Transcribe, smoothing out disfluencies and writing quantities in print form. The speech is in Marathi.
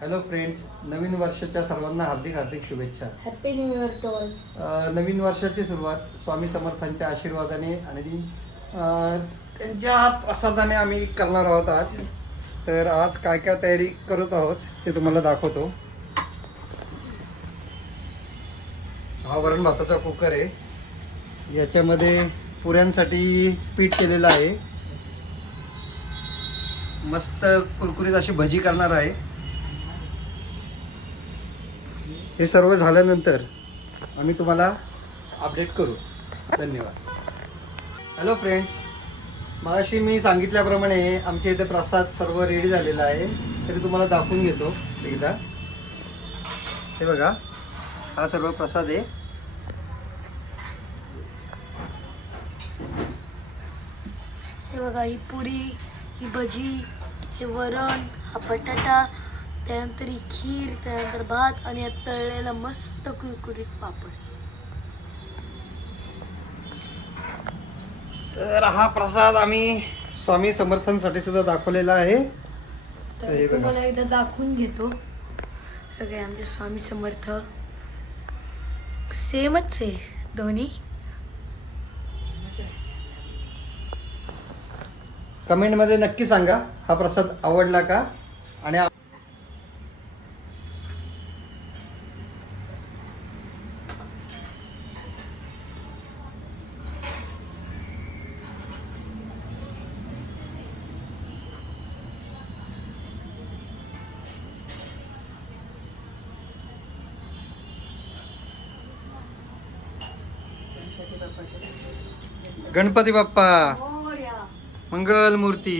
हॅलो फ्रेंड्स, नवीन वर्षाच्या सर्वांना हार्दिक हार्दिक शुभेच्छा. Happy new year to all. नवीन वर्षाची सुरुवात स्वामी समर्थांच्या आशीर्वादाने आणि त्यांच्या प्रसादाने आम्ही करणार आहोत आज. तर आज काय काय तयारी करत आहोत ते तुम्हाला दाखवतो. हा वरण भाताचा कुकर आहे. याच्यामध्ये पुऱ्यांसाठी पीठ केलेलं आहे. मस्त कुरकुरीत अशी भजी करणार आहे. हे सर्व झाल्यानंतर आम्ही तुम्हाला अपडेट करू. धन्यवाद. हॅलो फ्रेंड्स, मगाशी मी सांगितल्याप्रमाणे आमच्या इथे प्रसाद सर्व रेडी झालेला आहे. तरी तुम्हाला दाखवून घेतो एकदा. हे बघा, हा सर्व प्रसाद आहे. हे बघा, ही पुरी, ही भजी, हे वरण, हा बटाटा, त्यानंतर ही खीर, त्यानंतर भात आणि हा तळलेला मस्त कुरकुरीत पापड. तर हा प्रसाद आम्ही स्वामी समर्थांसाठी सुद्धा दाखवलेला आहे. तर हे बघा. तुम्हाला एकदा दाखवून घेतो. सगळे आमचे स्वामी समर्थ सेमच आहे दोन्ही. कमेंटमध्ये नक्की सांगा हा प्रसाद आवडला का. आणि गणपती बाप्पा मोरया. मंगल मूर्ती.